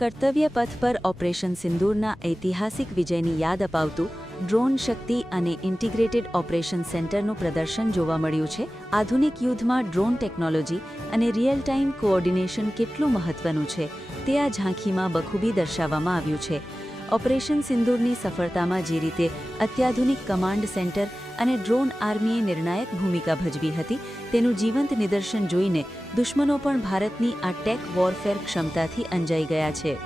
કર્તવ્ય પથ પર ઓપરેશન સિંદૂરના ઐતિહાસિક વિજયની યાદ અપાવતું ડ્રોન શક્તિ અને ઇન્ટિગ્રેટેડ ઓપરેશન સેન્ટરનું પ્રદર્શન જોવા મળ્યું છે. આધુનિક યુદ્ધમાં ડ્રોન ટેકનોલોજી અને રિયલ ટાઇમ કોઓર્ડિનેશન કેટલું મહત્વનું છે તે આ ઝાંખીમાં બખૂબી દર્શાવવામાં આવ્યું છે. ઓપરેશન સિંદૂરની સફળતામાં જે રીતે અત્યાધુનિક કમાન્ડ સેન્ટર અને ડ્રોન આર્મીએ નિર્ણાયક ભૂમિકા ભજવી હતી તેનું જીવંત નિદર્શન જોઈને દુશ્મનો પણ ભારતની આ ટેક વોરફેર ક્ષમતાથી અંજાઈ ગયા છે.